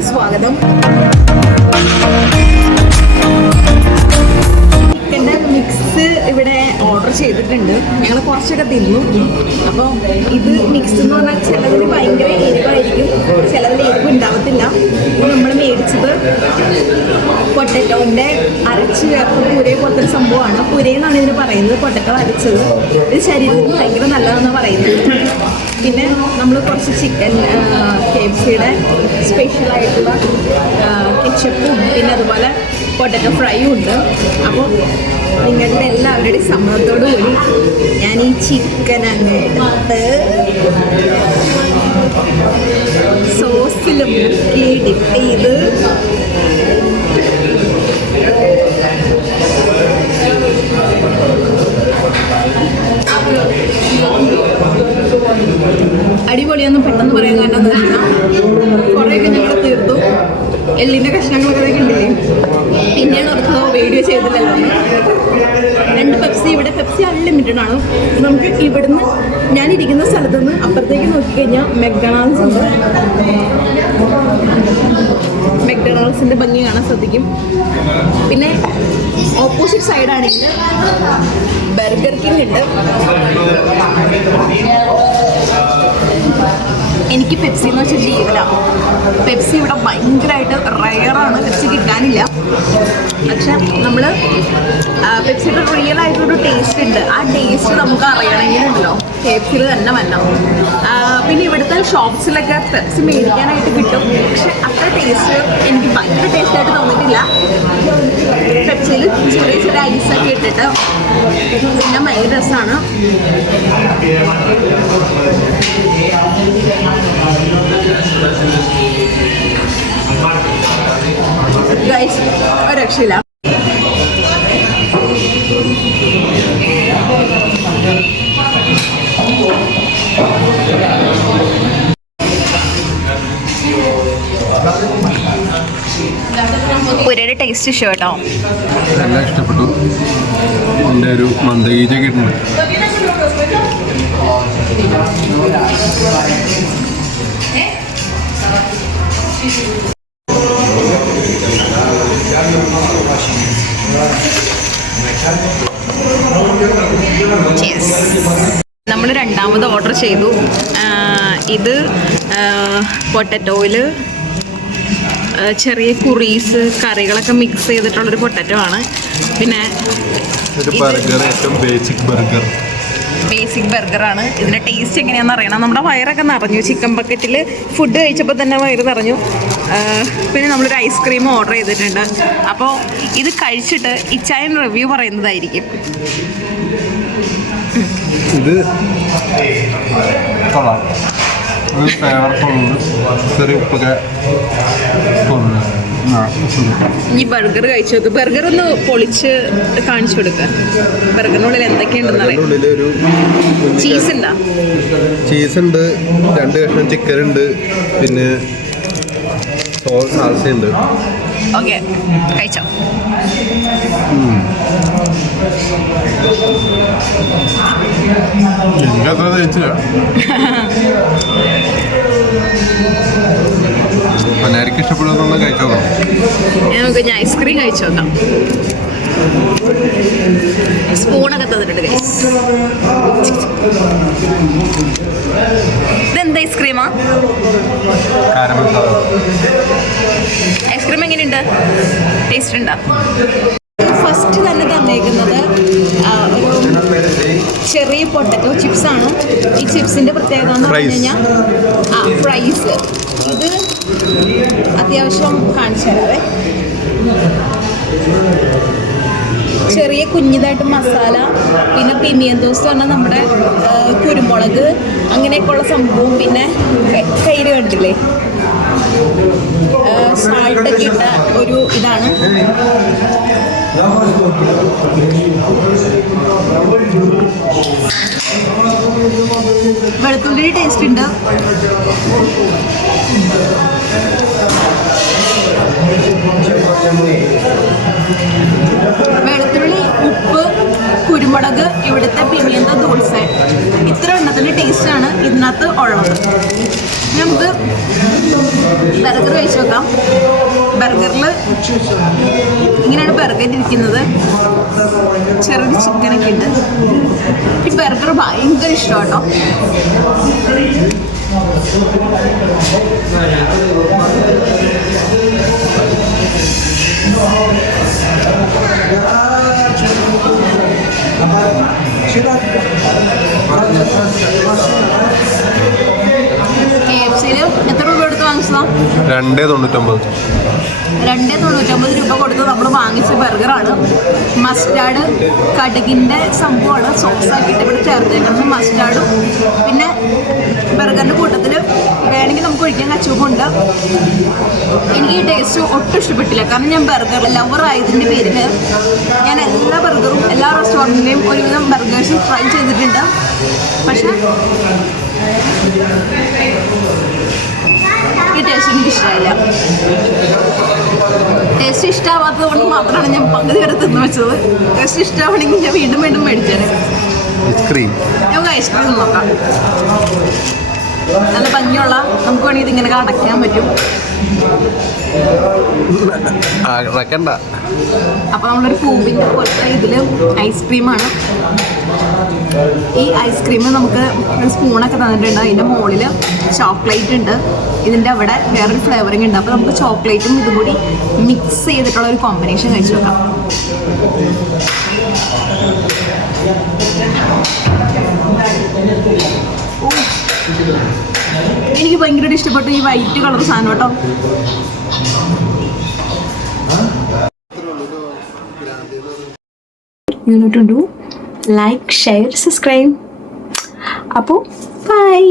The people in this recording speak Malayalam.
വീഡിയോയിലേക്ക് സ്വാഗതം. മിക്സ് ഇവിടെ ഓർഡർ ചെയ്തിട്ടുണ്ട്. ഞങ്ങൾ കുറച്ചൊക്കെ തിന്നു. അപ്പോൾ ഇത് മിക്സ് എന്ന് പറഞ്ഞാൽ ചിലതിൽ ഭയങ്കര എരിവായിരിക്കും ചിലതിൽ ഉണ്ടാവത്തില്ല. നമ്മൾ മേടിച്ചത് പൊട്ടറ്റോന്റെ അരച്ച് ചേർത്ത് പുരയെ പോലത്തെ സംഭവമാണ്. പുരയെന്നാണ് ഇതിന് പറയുന്നത് പൊട്ടറ്റോ അരച്ചത്. ഇത് ശരീരത്തിന് ഭയങ്കര നല്ലതാണെന്ന് പറയുന്നത്. പിന്നെ നമ്മൾ കുറച്ച് ചിക്കൻ കെ എഫ് സിയുടെ സ്പെഷ്യലായിട്ടുള്ള കെച്ചപ്പും പിന്നെ അതുപോലെ പൊട്ടറ്റോ ഫ്രൈയും ഉണ്ട്. അപ്പോൾ നിങ്ങളുടെ എല്ലാവരുടെയും സമ്മതത്തോടു കൂടി ഞാൻ ഈ ചിക്കൻ അങ്ങ് എടുത്ത് സോസിൽ മുക്കി ഡിപ്പ് ചെയ്ത് അടിപൊളിയൊന്നും പെട്ടെന്ന് വീഡിയോ ചെയ്തില്ലല്ലോ. രണ്ട് പെപ്സി ഇവിടെ പെപ്സി അൺലിമിറ്റഡ് ആണ്. നമുക്ക് ഇവിടുന്ന് ഞാനിരിക്കുന്ന സ്ഥലത്ത് നിന്ന് അപ്പുറത്തേക്ക് നോക്കിക്കഴിഞ്ഞാൽ മെക്ഡൊണാൾഡ്സ് ഉണ്ട്. മെക്ഡൊണാൾഡ്സിന്റെ ഭംഗി കാണാൻ ശ്രദ്ധിക്കും. പിന്നെ ഓപ്പോസിറ്റ് സൈഡാണെങ്കിൽ ബർഗർ കിങ് ഉണ്ട്. എനിക്ക് പെപ്സി എന്ന് വെച്ചാൽ ജീവനാണ് പെപ്സി ഇവിടെ ഭയങ്കരമായിട്ട് റയറാണ് പെപ്സി കിട്ടാനില്ല. പക്ഷെ നമ്മൾ പെപ്സിയുടെ റിയൽ ആയിട്ടൊരു ടേസ്റ്റ് ഉണ്ട്. ആ ടേസ്റ്റ് നമുക്ക് അറിയണമെങ്കിലുണ്ടല്ലോ. പെപ്സിൽ തന്നെ വരണം. പിന്നെ ഇവിടുത്തെ ഷോപ്സിലൊക്കെ പെപ്സി മേടിക്കാനായിട്ട് കിട്ടും. പക്ഷെ അത്ര ടേസ്റ്റ് എനിക്ക് ഭയങ്കര ടേസ്റ്റ് ആയിട്ട് തോന്നിയിട്ടില്ല. പെപ്സിയിൽ ചെറിയ ചെറിയ ഐസൊക്കെ ഇട്ടിട്ട് പിന്നെ ഭയങ്കര രസമാണ് രക്ഷയില്ല പുരയുടെ ടേസ്റ്റ് ഇഷ്ടം കേട്ടോ എല്ലാം ഇഷ്ടപ്പെട്ടു. എന്റെ ഒരു മന്ദഗീജ ഇട്ടുണ്ട് നമ്മൾ രണ്ടാമത് ഓർഡർ ചെയ്തു. ഇത് പൊട്ടറ്റോയിൽ ചെറിയ കുറീസ് കറികളൊക്കെ മിക്സ് ചെയ്തിട്ടുള്ളൊരു പൊട്ടറ്റോ ആണ്. പിന്നെ ബേസിക് ബർഗറാണ് ഇതിന്റെ ടേസ്റ്റ് എങ്ങനെയാണെന്ന് അറിയണം. നമ്മുടെ വയറൊക്കെ നിറഞ്ഞു. ചിക്കൻ ബക്കറ്റിൽ ഫുഡ് കഴിച്ചപ്പോൾ തന്നെ വയറ് നിറഞ്ഞു. പിന്നെ നമ്മളൊരു ഐസ്ക്രീം ഓർഡർ ചെയ്തിട്ടുണ്ട്. അപ്പോൾ ഇത് കഴിച്ചിട്ട് ഇച്ചായൻ റിവ്യൂ പറയുന്നതായിരിക്കും. ഇത് കൊള്ളാം. ഒരു ഫ്ലേവർഫുള്ളുണ്ട് ചെറിയ. ഈ ബർഗർ കഴിച്ചു നോക്ക്. ബർഗർ ഒന്ന് പൊളിച്ച് കാണിച്ചു കൊടുക്ക. ബർഗറിനുള്ളിൽ എന്തൊക്കെയുണ്ടെന്ന് അറിയാം. ചീസ് ഉണ്ടോ? ചീസ് ഉണ്ട്. രണ്ട് കഷ്ണം ചിക്കൻ ഉണ്ട്. പിന്നെ സോസ് സാൽസ ഉണ്ട്. ഓക്കെ കഴിച്ചോ. എനിക്കത്ര തയ്ച്ചില്ല പലർക്കും ഇഷ്ടപ്പെടുന്ന കഴിച്ചോ നമുക്ക് ഞാൻ ഐസ്ക്രീം കഴിച്ചു നോക്കാം. സ്പൂണൊക്കെ തന്നിട്ടുണ്ട്. ഇതെന്ത് ഐസ്ക്രീമാ ഐസ്ക്രീം എങ്ങനെയുണ്ട്? ടേസ്റ്റ് ഉണ്ടോ? ഫസ്റ്റ് തന്നെ തന്നേക്കുന്നത് ഒരു ചെറിയ പൊട്ടറ്റോ ചിപ്സ് ആണ്. ഈ ചിപ്സിന്റെ പ്രത്യേകത എന്ന് പറഞ്ഞു കഴിഞ്ഞാൽ ആ ഫ്രൈസ് ഇത് അത്യാവശ്യം കാണിച്ചു തരാവേ. ചെറിയ കുഞ്ഞിതായിട്ട് മസാല പിന്നെ പിമിയൻ ദോസ് പറഞ്ഞാൽ നമ്മുടെ കുരുമുളക് അങ്ങനെയൊക്കെയുള്ള സംഭവം. പിന്നെ കയ്യിൽ തൈര് കണ്ടില്ലേ സാൾട്ടൊക്കെ ഇട്ട ഒരു ഇതാണ്. വെളുത്തുള്ളി ടേസ്റ്റ് ഉണ്ട്. വെളുത്തുള്ളി ഉപ്പ് കുരുമുളക് ഇവിടുത്തെ പിമിയന്ത ദോൾസെ ഇത്ര ടേസ്റ്റ് ആണ് ഇതിനകത്ത് ഉള്ളത്. നമുക്ക് ബർഗർ കഴിച്ചു നോക്കാം. ബർഗറിൽ ഇങ്ങനെയാണ് ബർഗർ ഇരിക്കുന്നത്. ചെറിയൊരു ചിക്കനൊക്കെ ഉണ്ട്. ഈ ബർഗർ ഭയങ്കര ഇഷ്ടം കേട്ടോ രണ്ടേ തൊണ്ണൂറ്റൊമ്പത്. രണ്ടേ തൊണ്ണൂറ്റൊമ്പത് രൂപ കൊടുത്ത് നമ്മൾ വാങ്ങിച്ച ബർഗറാണ് മസ്റ്റാർഡ് കടുകിന്റെ സംഭവമാണ്. സോസാക്കിയിട്ട് ഇവിടെ ചേർത്തേക്കുന്നത് മസ്റ്റാർഡും പിന്നെ ബർഗറിന്റെ കൂട്ടത്തിൽ വേണമെങ്കിൽ നമുക്ക് ഒഴിക്കാൻ കച്ചുമ്പുണ്ട് എനിക്ക് ഈ ടേസ്റ്റ് ഒട്ടും ഇഷ്ടപ്പെട്ടില്ല. കാരണം ഞാൻ ബർഗർ ലവർ ആയതിന്റെ പേരിൽ ഞാൻ എല്ലാ ബർഗറും എല്ലാ റെസ്റ്റോറന്റിന്റെയും ഒരുവിധം ബർഗേഴ്സും ട്രൈ ചെയ്തിട്ടുണ്ട്. പക്ഷേ ഈ ടേസ്റ്റ് എനിക്ക് ഇഷ്ടമായില്ല ടേസ്റ്റ് ഇഷ്ടമാവാത്തത് കൊണ്ട് മാത്രമാണ് ഞാൻ പകുതി വരെ തിന്നു വെച്ചത്. ടേസ്റ്റ് ഇഷ്ടമാവണമെങ്കിൽ ഞാൻ വീണ്ടും വീണ്ടും മേടിച്ചേനെ. ഐസ്ക്രീം നമുക്ക് ഐസ്ക്രീം നോക്കാം. നല്ല ഭംഗിയുള്ള നമുക്ക് വേണമെങ്കിൽ ഇതിങ്ങനെ അടയ്ക്കാൻ പറ്റും. അടക്കണ്ട അപ്പോൾ നമ്മളൊരു ക്യൂബിന്റെ പോലത്തെ ഇതിൽ ഐസ്ക്രീമാണ് ഈ ഐസ്ക്രീം നമുക്ക് സ്പൂണൊക്കെ തന്നിട്ടുണ്ട്. അതിന്റെ മുകളിൽ ചോക്ലേറ്റ് ഉണ്ട്. ഇതിന്റെ അവിടെ വേറൊരു ഫ്ലേവറിങ് ഉണ്ട്. അപ്പൊ നമുക്ക് ചോക്ലേറ്റും ഇതും കൂടി മിക്സ് ചെയ്തിട്ടുള്ള ഒരു കോമ്പിനേഷൻ കഴിച്ചു നോക്കാം. ഓ. എനിക്ക് ഭയങ്കരമായിട്ട് ഇഷ്ടപ്പെട്ടു ഈ വൈറ്റ് കളർ സാധനം കേട്ടോ. ലൈക്ക് ഷെയർ സബ്സ്ക്രൈബ് അപ്പോൾ ബൈ